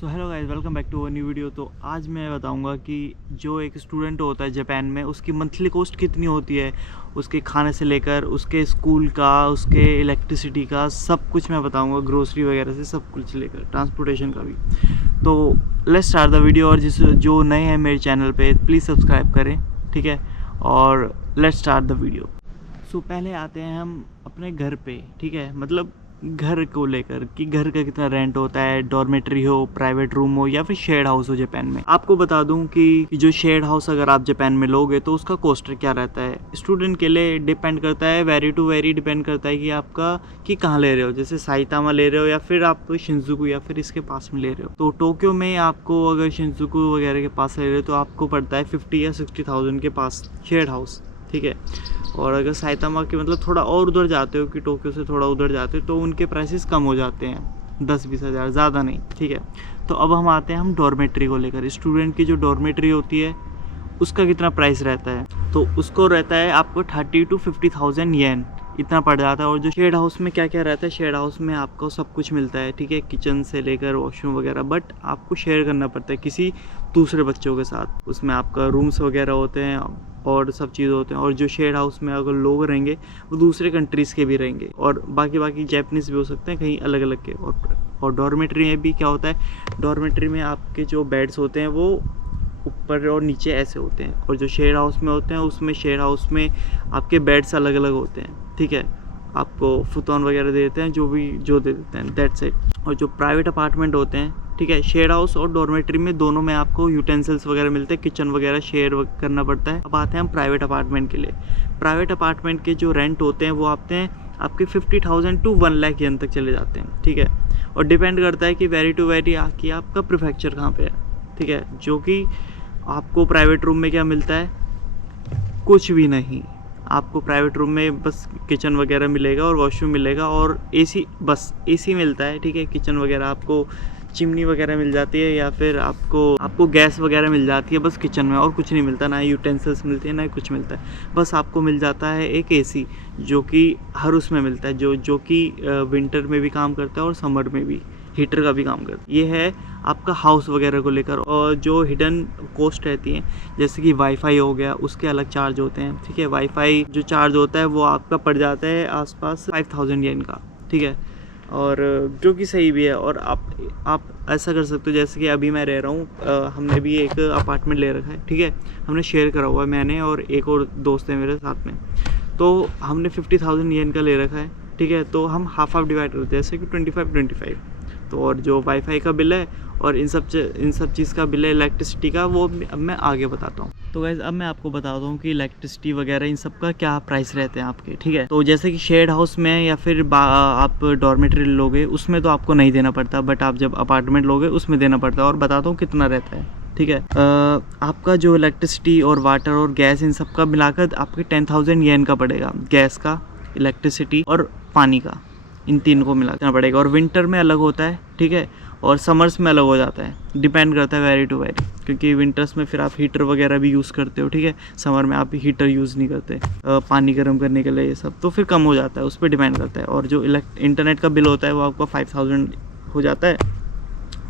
So hello guys, welcome back to a new video. तो आज मैं बताऊंगा कि जो एक स्टूडेंट होता है जापान में, उसकी मंथली कॉस्ट कितनी होती है, उसके खाने से लेकर उसके स्कूल का, उसके इलेक्ट्रिसिटी का, सब कुछ मैं बताऊंगा, ग्रोसरी वगैरह से सब कुछ लेकर ट्रांसपोर्टेशन का भी। तो लेट्स स्टार्ट द वीडियो। और जो नए हैं मेरे चैनल पे, प्लीज़ सब्सक्राइब करें, ठीक है। और लेट्स स्टार्ट द वीडियो। सो पहले आते हैं हम अपने घर पे, ठीक है। मतलब घर को लेकर कि घर का कितना रेंट होता है, डॉर्मेट्री हो, प्राइवेट रूम हो या फिर शेयर्ड हाउस हो जापान में। आपको बता दूं कि जो शेयर्ड हाउस अगर आप जापान में लोगे तो उसका कॉस्ट क्या रहता है, स्टूडेंट के लिए डिपेंड करता है, वेरी टू वेरी डिपेंड करता है कि आपका कि कहाँ ले रहे हो। जैसे साइतामा ले रहे हो या फिर आप शिंजुकू या फिर इसके पास में ले रहे हो। तो टोक्यो में आपको अगर शिंजुकू वगैरह के पास ले रहे हो तो आपको पड़ता है 50 या 60,000 के पास शेयर्ड हाउस, ठीक है। और अगर साइतामा के मतलब थोड़ा और उधर जाते हो कि टोक्यो से थोड़ा उधर जाते हो तो उनके प्राइसेस कम हो जाते हैं, 10-20 हज़ार, ज़्यादा नहीं, ठीक है। तो अब हम आते हैं हम डॉर्मेट्री को लेकर। स्टूडेंट की जो डॉर्मेट्री होती है उसका कितना प्राइस रहता है, तो उसको रहता है आपको 30 to 50,000 येन, इतना पड़ जाता है। और जो शेयर्ड हाउस में क्या क्या रहता है, शेयर्ड हाउस में आपको सब कुछ मिलता है, ठीक है, किचन से लेकर वॉशरूम वगैरह, बट आपको शेयर करना पड़ता है किसी दूसरे बच्चों के साथ। उसमें आपका रूम्स वगैरह होते हैं और सब चीज़ होते हैं। और जो शेयर्ड हाउस में अगर लोग रहेंगे वो दूसरे कंट्रीज़ के भी रहेंगे और बाकी जैपनीज़ भी हो सकते हैं, कहीं अलग अलग के। और डॉर्मेट्री में भी क्या होता है, डॉर्मेट्री में आपके जो बेड्स होते हैं वो ऊपर और नीचे ऐसे होते हैं, और जो शेयर हाउस में होते हैं उसमें शेयर हाउस में आपके बेड्स अलग अलग होते हैं, ठीक है। आपको फुतौन वगैरह दे देते हैं, जो दे देते हैं, दैट्स इट। और जो प्राइवेट अपार्टमेंट होते हैं, ठीक है, शेयर हाउस और डॉर्मेट्री में दोनों में आपको यूटेंसिल्स वगैरह मिलते हैं, किचन वगैरह शेयर करना पड़ता है। अब आते हैं हम प्राइवेट अपार्टमेंट के लिए। प्राइवेट अपार्टमेंट के जो रेंट होते हैं वो आते हैं आपके 50,000 to 1 लाख येन तक चले जाते हैं, ठीक है। और डिपेंड करता है कि वेरी टू वेरी कि आपका प्रीफेक्चर कहाँ पे है, ठीक है। जो कि आपको प्राइवेट रूम में क्या मिलता है, कुछ भी नहीं। आपको प्राइवेट रूम में बस किचन वगैरह मिलेगा और वॉशरूम मिलेगा और एसी, बस एसी मिलता है, ठीक है। किचन वगैरह आपको चिमनी वगैरह मिल जाती है या फिर आपको गैस वगैरह मिल जाती है बस किचन में, और कुछ नहीं मिलता, ना यूटेंसिल्स मिलती है ना कुछ मिलता है। बस आपको मिल जाता है एक एसी जो कि हर उसमें मिलता है, जो कि विंटर में भी काम करता है और समर में भी हीटर का भी काम करता है। ये है आपका हाउस वगैरह को लेकर। और जो हिडन कॉस्ट रहती है, जैसे कि वाईफाई हो गया, उसके अलग चार्ज होते हैं, ठीक है। वाईफाई जो चार्ज होता है वो आपका पड़ जाता है आसपास 5,000 येन का, ठीक है। और जो कि सही भी है। और आप ऐसा कर सकते हो, जैसे कि अभी मैं रह रहा हूँ, हमने भी एक अपार्टमेंट ले रखा है, ठीक है। हमने शेयर करा हुआ है, मैंने और एक और दोस्त है मेरे साथ में। तो हमने 50,000 येन का ले रखा है, ठीक है। तो हम हाफ डिवाइड करते हैं, जैसे कि 25-25। तो और जो वाईफाई का बिल है और इन सब चीज़ का बिल है इलेक्ट्रिसिटी का, वो अब मैं आगे बताता हूँ। तो गाइस अब मैं आपको बताता हूँ कि इलेक्ट्रिसिटी वगैरह इन सब का क्या प्राइस रहते हैं आपके, ठीक है। तो जैसे कि शेयर्ड हाउस में या फिर आप डॉर्मेट्री लोगे उसमें तो आपको नहीं देना पड़ता, बट आप जब अपार्टमेंट लोगे उसमें देना पड़ता है। और बताता हूँ कितना रहता है, ठीक है। आपका जो इलेक्ट्रिसिटी और वाटर और गैस इन सब का मिलाकर आपके 10,000 येन का पड़ेगा, गैस का, इलेक्ट्रिसिटी और पानी का, इन तीन को मिलाना पड़ेगा। और विंटर में अलग होता है, ठीक है, और समर्स में अलग हो जाता है, डिपेंड करता है वेरी टू वेरी, क्योंकि विंटर्स में फिर आप हीटर वगैरह भी यूज़ करते हो, ठीक है। समर में आप हीटर यूज़ नहीं करते पानी गर्म करने के लिए, ये सब तो फिर कम हो जाता है, उस पर डिपेंड करता है। और जो इंटरनेट का बिल होता है वो आपका 5,000 हो जाता है।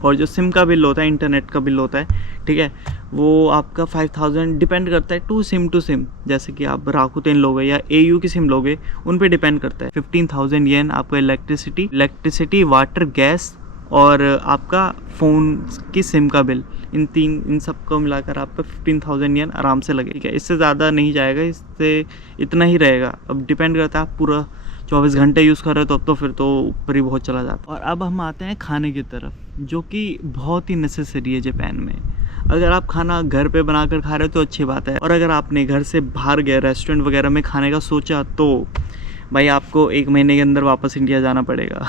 और जो सिम का बिल होता है, इंटरनेट का बिल होता है, ठीक है, वो आपका 5,000 डिपेंड करता है टू सिम। जैसे कि आप राकुतेन लोगे या एयू की सिम लोगे, उन पे डिपेंड करता है। 15,000 येन आपका इलेक्ट्रिसिटी, वाटर, गैस और आपका फ़ोन की सिम का बिल, इन सब को मिलाकर आपका 15,000 येन आराम से लगे, ठीक है। इससे ज़्यादा नहीं जाएगा, इससे इतना ही रहेगा। अब डिपेंड करता है आप पूरा 24 घंटे यूज़ कर रहे हो तो फिर तो ऊपर ही बहुत चला जाता है। और अब हम आते हैं खाने की तरफ, जो कि बहुत ही नेसेसरी है जापान में। अगर आप खाना घर पे बनाकर खा रहे हो तो अच्छी बात है, और अगर आपने घर से बाहर गए रेस्टोरेंट वगैरह में खाने का सोचा तो भाई आपको 1 महीने के अंदर वापस इंडिया जाना पड़ेगा।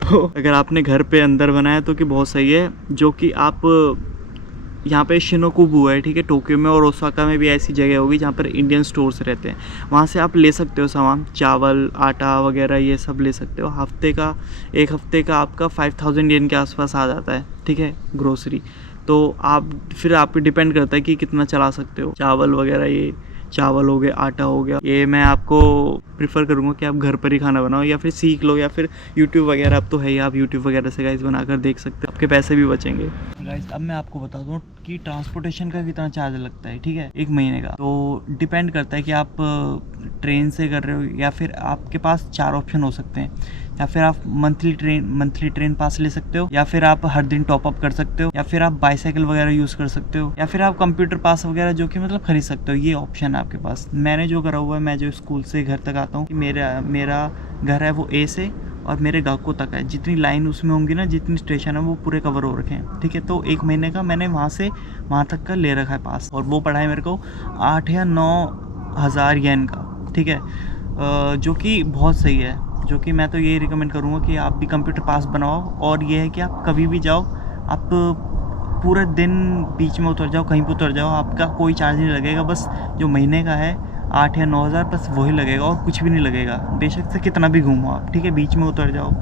तो अगर आपने घर पे अंदर बनाया तो कि बहुत सही है। जो कि आप यहाँ पे शिनोकुबू है, ठीक है, टोक्यो में, और ओसाका में भी ऐसी जगह होगी जहाँ पर इंडियन स्टोर्स रहते हैं, वहाँ से आप ले सकते हो सामान, चावल, आटा वगैरह ये सब ले सकते हो। एक हफ्ते का आपका 5,000 येन के आसपास आ जाता है, ठीक है, ग्रोसरी। तो आप पे डिपेंड करता है कि कितना चला सकते हो चावल वगैरह, ये चावल हो गए, आटा हो गया, ये मैं आपको प्रिफर करूँगा कि आप घर पर ही खाना बनाओ या फिर सीख लो, या फिर यूट्यूब वगैरह अब तो है ही, आप यूट्यूब वगैरह से गाइस बनाकर देख सकते हो, आपके पैसे भी बचेंगे। गाइस अब मैं आपको बता दूँ कि ट्रांसपोर्टेशन का कितना चार्ज लगता है, ठीक है, 1 महीने का। तो डिपेंड करता है कि आप ट्रेन से कर रहे हो या फिर आपके पास 4 ऑप्शन हो सकते हैं, या फिर आप मंथली ट्रेन पास ले सकते हो, या फिर आप हर दिन टॉप अप कर सकते हो, या फिर आप बाईसाइकिल वगैरह यूज़ कर सकते हो, या फिर आप कंप्यूटर पास वगैरह जो कि मतलब खरीद सकते हो। ये ऑप्शन है आपके पास। मैंने जो करा हुआ है, मैं जो स्कूल से घर तक आता हूँ, मेरा घर है वो ए से और मेरे गाँव तक है, जितनी लाइन उसमें होंगी ना, जितनी स्टेशन है वो पूरे कवर हो रखे हैं, ठीक है। तो 1 महीने का मैंने वहाँ से वहाँ तक का ले रखा है पास, और वो पड़ा है मेरे को 8 या 9 हज़ार येन का, ठीक है, जो कि बहुत सही है। जो कि मैं तो यही रिकमेंड करूँगा कि आप भी कंप्यूटर पास बनवाओ, और ये है कि आप कभी भी जाओ, आप पूरा दिन बीच में उतर जाओ, कहीं पर उतर जाओ, आपका कोई चार्ज नहीं लगेगा, बस जो महीने का है 8 या 9 हज़ार बस वही लगेगा, और कुछ भी नहीं लगेगा। बेशक से कितना भी घूमो आप, ठीक है, बीच में उतर जाओ,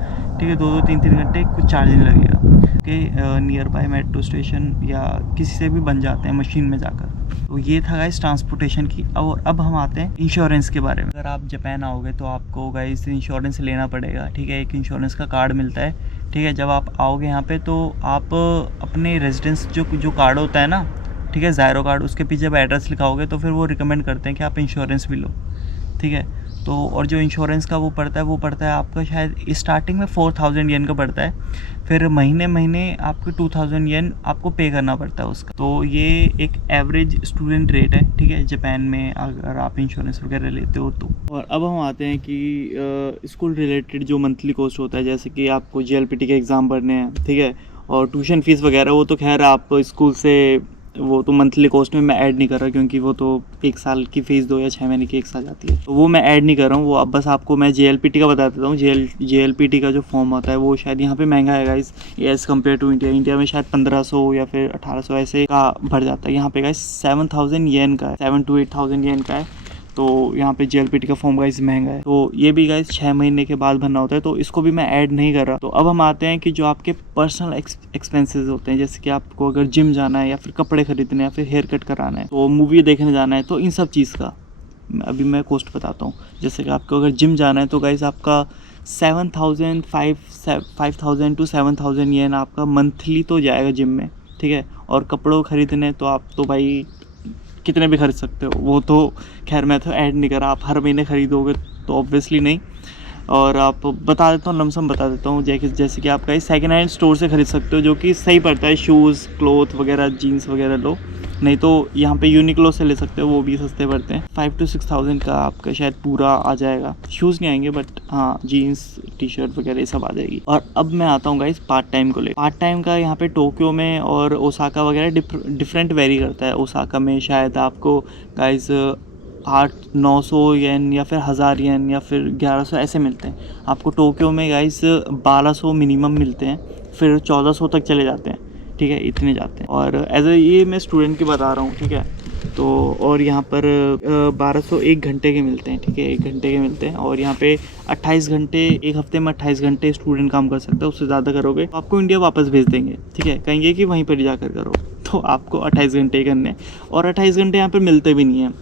ठीक है, 2-2 3-3 घंटे कुछ चार्ज नहीं लगेगा, कि नियर बाय मेट्रो स्टेशन या किसी से भी बन जाते हैं मशीन में जाकर। तो ये था गाइस ट्रांसपोर्टेशन की। और अब हम आते हैं इंश्योरेंस के बारे में। अगर आप जापान आओगे तो आपको गाइस इंश्योरेंस लेना पड़ेगा, ठीक है, एक इंश्योरेंस का कार्ड मिलता है, ठीक है। जब आप आओगे यहाँ पे तो आप अपने रेजिडेंस जो कार्ड होता है ना, ठीक है, ज़ायरो कार्ड, उसके पीछे जब एड्रेस लिखाओगे तो फिर वो रिकमेंड करते हैं कि आप इंश्योरेंस भी लो, ठीक है। तो और जो इंश्योरेंस का वो पड़ता है आपका शायद स्टार्टिंग में 4000 येन का पड़ता है, फिर महीने आपको 2000 येन आपको पे करना पड़ता है उसका। तो ये एक एवरेज स्टूडेंट रेट है, ठीक है, जापान में अगर आप इंश्योरेंस वगैरह लेते हो तो। और अब हम आते हैं कि स्कूल रिलेटेड जो मंथली कॉस्ट होता है, जैसे कि आपको JLPT के एग्ज़ाम भरने हैं, ठीक है, और ट्यूशन फीस वगैरह, वो तो खैर आप स्कूल से, वो तो मंथली कॉस्ट में मैं ऐड नहीं कर रहा, क्योंकि वो तो 1 साल की फ़ीस 2 या 6 महीने की एक साथ जाती है, तो वो मैं ऐड नहीं कर रहा हूँ। वो अब बस आपको मैं JLPT का बता देता हूँ। JLPT का जो फॉर्म आता है वो शायद यहाँ पे महंगा है guys, as compare to India में शायद 1500 या फिर 1800 ऐसे का भर जाता है। यहाँ पे गाइस 7000 येन का है, 7 to 8000 येन का है। तो यहाँ पे JLPT का फॉर्म गाइस महंगा है, तो ये भी गाइस 6 महीने के बाद भरना होता है, तो इसको भी मैं ऐड नहीं कर रहा। तो अब हम आते हैं कि जो आपके पर्सनल एक्सपेंसेस होते हैं, जैसे कि आपको अगर जिम जाना है, या फिर कपड़े खरीदने, या फिर हेयर कट कराना है, तो मूवी देखने जाना है, तो इन सब चीज़ का अभी मैं कॉस्ट बताता हूँ। जैसे कि आपको अगर जिम जाना है तो गाइस आपका 5000 to 7000 येन आपका मंथली तो जाएगा जिम में, ठीक है। और कपड़ों खरीदने तो आप तो भाई कितने भी खरीद सकते हो, वो तो खैर मैं तो ऐड नहीं करा। आप हर महीने खरीदोगे तो ऑब्वियसली नहीं। और आप बता देता हूँ, लमसम बता देता हूँ, जैसे कि आप कहीं सेकेंड हैंड स्टोर से खरीद सकते हो, जो कि सही पड़ता है। शूज़, क्लोथ वगैरह, जीन्स वगैरह लो, नहीं तो यहाँ पे यूनिक्लो से ले सकते हो, वो भी सस्ते पड़ते हैं। 5 to 6000 का आपका शायद पूरा आ जाएगा। शूज़ नहीं आएंगे, बट हाँ जीन्स, टी-शर्ट वगैरह ये सब आ जाएगी। और अब मैं आता हूँ गाइस पार्ट टाइम को ले। पार्ट टाइम का यहाँ पे टोक्यो में और ओसाका वगैरह डिफरेंट वेरी करता है। ओसाका में शायद आपको गाइस 800-900 येन या फिर 1000 येन या फिर 1100 ऐसे मिलते हैं। आपको टोक्यो में गाइस 1200 मिनिमम मिलते हैं, फिर 1400 तक चले जाते हैं, ठीक है, इतने जाते हैं। और ये मैं स्टूडेंट की बता रहा हूँ, ठीक है। तो और यहाँ पर 1200 1 घंटे के मिलते हैं, ठीक है, 1 घंटे के मिलते हैं। और यहाँ पे 28 घंटे, एक हफ्ते में 28 घंटे स्टूडेंट काम कर सकता है। उससे ज़्यादा करोगे तो आपको इंडिया वापस भेज देंगे, ठीक है, कहेंगे कि वहीं पर जाकर करो। तो आपको 28 घंटे करने, और 28 घंटे यहाँ पर मिलते भी नहीं हैं।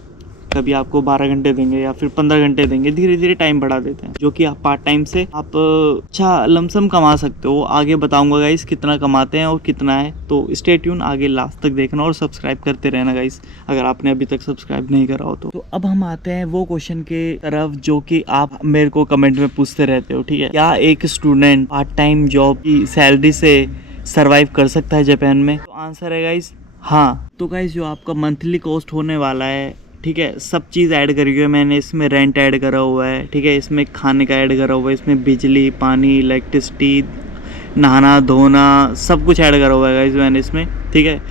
कभी आपको 12 घंटे देंगे या फिर 15 घंटे देंगे, धीरे धीरे टाइम बढ़ा देते हैं, जो कि आप पार्ट टाइम से आप अच्छा लमसम कमा सकते हो। आगे बताऊंगा गाइस कितना कमाते हैं और कितना है, तो स्टे ट्यून, आगे लास्ट तक देखना और सब्सक्राइब करते रहना गाइस, अगर आपने अभी तक सब्सक्राइब नहीं करा हो तो। अब हम आते हैं वो क्वेश्चन के तरफ जो कि आप मेरे को कमेंट में पूछते रहते हो, ठीक है, क्या एक स्टूडेंट पार्ट टाइम जॉब की सैलरी से सर्वाइव कर सकता है जापान में? तो आंसर है गाइस हाँ। तो गाइस जो आपका मंथली कॉस्ट होने वाला है, ठीक है, सब चीज़ ऐड करी हुई है मैंने। इसमें रेंट ऐड करा हुआ है, ठीक है, इसमें खाने का ऐड करा हुआ है, इसमें बिजली, पानी, इलेक्ट्रिसिटी, नहाना धोना, सब कुछ ऐड करा हुआ है गाइस मैंने इसमें, ठीक है।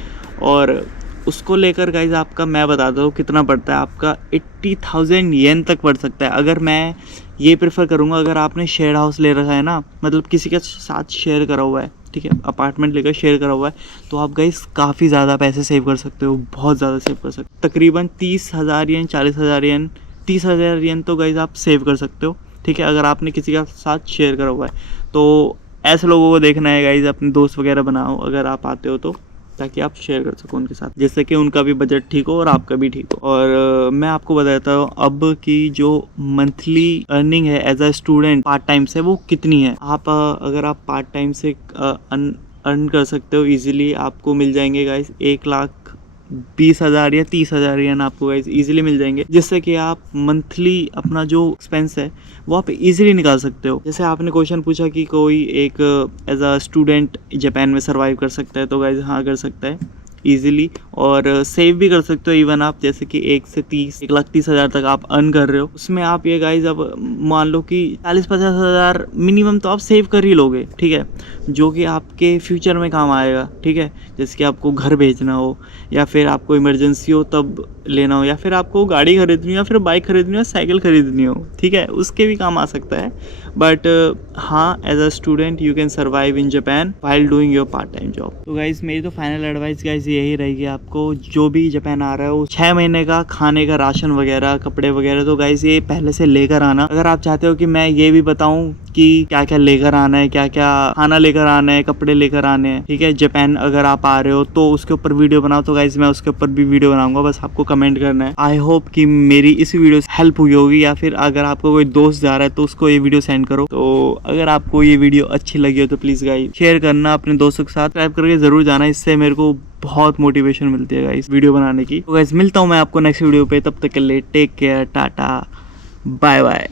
और उसको लेकर गाइस आपका मैं बताता हूँ कितना पड़ता है। आपका 80,000 येन तक पड़ सकता है। अगर मैं ये प्रेफर करूँगा, अगर आपने शेयर हाउस ले रखा है ना, मतलब किसी के साथ शेयर करा हुआ है, ठीक है, अपार्टमेंट लेकर शेयर करा हुआ है, तो आप गाइस काफ़ी ज़्यादा पैसे सेव कर सकते हो, बहुत ज़्यादा सेव कर सकते हो। तकरीबन 30,000 येन, 40,000 येन, 30,000 येन तो गाइस आप सेव कर सकते हो, ठीक है, अगर आपने किसी के साथ शेयर करा हुआ है। तो ऐसे लोगों को देखना है गाइस, अपने दोस्त वगैरह बनाओ अगर आप आते हो तो, ताकि आप शेयर कर सको उनके साथ, जिससे कि उनका भी बजट ठीक हो और आपका भी ठीक हो। और मैं आपको बताता हूँ अब की जो मंथली अर्निंग है as a student part time से वो कितनी है। आप अगर आप पार्ट टाइम से अर्न कर सकते हो इजीली, आपको मिल जाएंगे गाइस 1,20,000 या 30,000 रियान आपको गाइस इजीली मिल जाएंगे, जिससे कि आप मंथली अपना जो एक्सपेंस है वो आप इजीली निकाल सकते हो। जैसे आपने क्वेश्चन पूछा कि कोई एक एज अ स्टूडेंट जापान में सर्वाइव कर सकता है, तो गाइस हाँ कर सकता है ईजिली, और सेव भी कर सकते हो इवन आप। जैसे कि 1,30,000 तक आप अर्न कर रहे हो, उसमें आप ये गाइज अब मान लो कि 40-50,000 मिनिमम तो आप सेव कर ही लोगे, ठीक है, जो कि आपके फ्यूचर में काम आएगा, ठीक है। जैसे कि आपको घर भेजना हो, या फिर आपको इमरजेंसी हो तब लेना हो, या फिर आपको गाड़ी खरीदनी हो, या फिर बाइक खरीदनी हो, साइकिल खरीदनी हो, ठीक है, उसके भी काम आ सकता है। बट हाँ, as a student you can survive in Japan while doing your part time job. तो गाइज मेरी तो फाइनल एडवाइस गाइज यही रहेगी, आपको जो भी जापान आ रहा है वो 6 महीने का खाने का राशन वगैरह, कपड़े वगैरह, तो गाइज ये पहले से लेकर आना। अगर आप चाहते हो कि मैं ये भी बताऊं कि क्या क्या लेकर आना है, क्या क्या खाना लेकर आना है, कपड़े लेकर आने हैं, ठीक है, जापान अगर आप आ रहे हो तो उसके ऊपर वीडियो बनाओ, तो गाइज मैं उसके ऊपर भी वीडियो बनाऊंगा, बस आपको कमेंट करना है। आई होप कि मेरी इस वीडियो से हेल्प हुई होगी, या फिर अगर आपको कोई दोस्त जा रहा है तो उसको ये वीडियो सेंड करो। तो अगर आपको ये वीडियो अच्छी लगी हो तो प्लीज गाइज शेयर करना अपने दोस्तों के साथ, सब्सक्राइब करके जरूर जाना, इससे मेरे को बहुत मोटिवेशन मिलती है गाइस वीडियो बनाने की। तो गाइस मिलता हूँ मैं आपको नेक्स्ट वीडियो पे, तब तक के लिए take care, tata, bye bye.